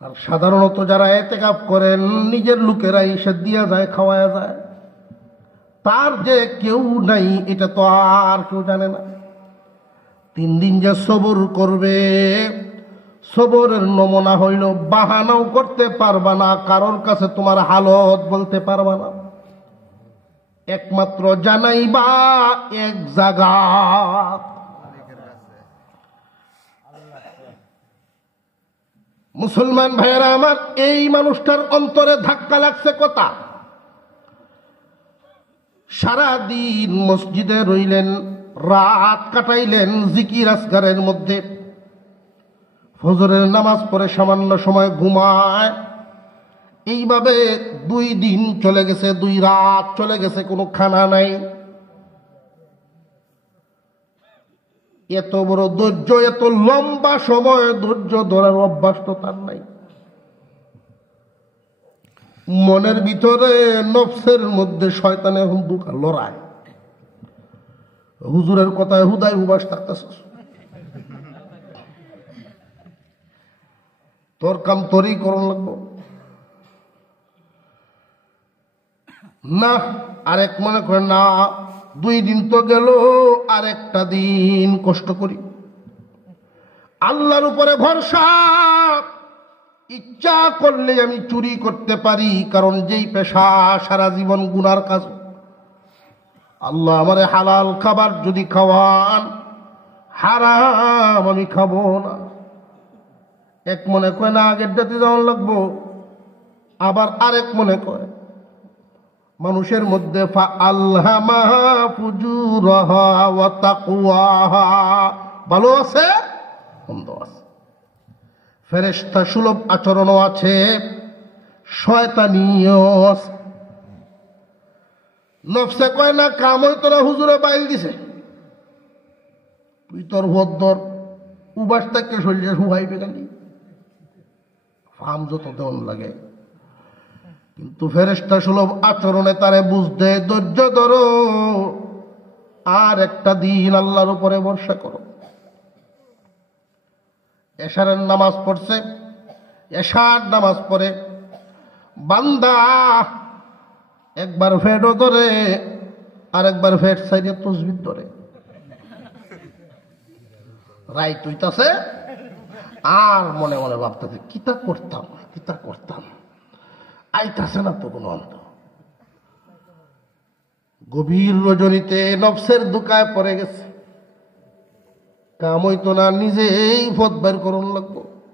আর সাধারণত যারা এতেকাফ করেন নিজের লোকেরাই এসে দিয়া যায়, খাওয়ায়া যায়, তার যে কেউ নাই এটা তো আর কেউ জানে না। 3 দিন যে সবর করবে, সবরের নমুনা হইল বাহানাও করতে পারবা না, কারোর কাছে তোমার হালত বলতে পারবা না, একমাত্র জানাইবা এক জায়গা। মুসলমান ভাইয়েরা আমার, এই মানুষটার অন্তরে ধাক্কা লাগছে কথা। সারাদিন মসজিদে রইলেন, রাত কাটাইলেন জিকির আজকারের মধ্যে, ফজরের নামাজ পড়ে সামান্য সময় ঘুমায়। এইভাবে 2 দিন চলে গেছে, 2 রাত চলে গেছে, কোনো খানা নাই। এত বড় ধৈর্য, এত লম্বা সময় ধৈর্য ধরার অভ্যাস তো তার নাই। মনের ভিতরে নফসের মধ্যে শয়তানে হুমদুকা লড়ায়, হুজুরের কথায় হুদায় হুবাস থাকতেছে, তোর কাম তোরই করণ লাগবো না। আরেক মনে করে না, 2 দিন তো গেল, আরেকটা দিন কষ্ট করি, আল্লাহর উপরে ভরসা। ইচ্ছা করলে আমি চুরি করতে পারি, কারণ যেই পেশা সারা জীবন গুনার কাজ, আল্লাহ আমারে হালাল খাবার যদি খাওয়ান, হারাম আমি খাবো না। এক মনে কয় না আগের দাঁতে যাওয়ান লাগবো, আবার আরেক মনে কয় মানুষের মধ্যে ফাআলহামাহা ফুজুরাহা ওয়া তাকওয়াহা, ভালো আছে মন্দ আছে, ফেরেশতা সুলভ আচরণও আছে, শয়তানিও আছে। নফসে কয় না কাম হইতো না, হুজুরে বাইল দিছে, তুই তোর ভদ্দর উবাস থেকে শরীরে হুয়াইবে খালি, ফার্ম যত দেওয়ান লাগে। কিন্তু ফেরেশতা সুলভ আচরণে তারে বুঝতে, ধৈর্য ধরো, আর একটা দিন আল্লাহর উপরে ভরসা করো। এশারের নামাজ পড়ছে, এশার নামাজ পড়ে বান্দা একবার ফেটও ধরে, আর একবার ফেট সাইডে তসবিহ ধরে, রাইট হইতাছে, আর মনে মনে ভাবতেছে কিতা করতাম কিতা করতাম, আইতাছে না তো কোনো অন্ত। গভীর রজনীতে নফসের দুকায় পড়ে গেছে, কাম হইতো না, নিজেই পথ বের করুন লাগবো।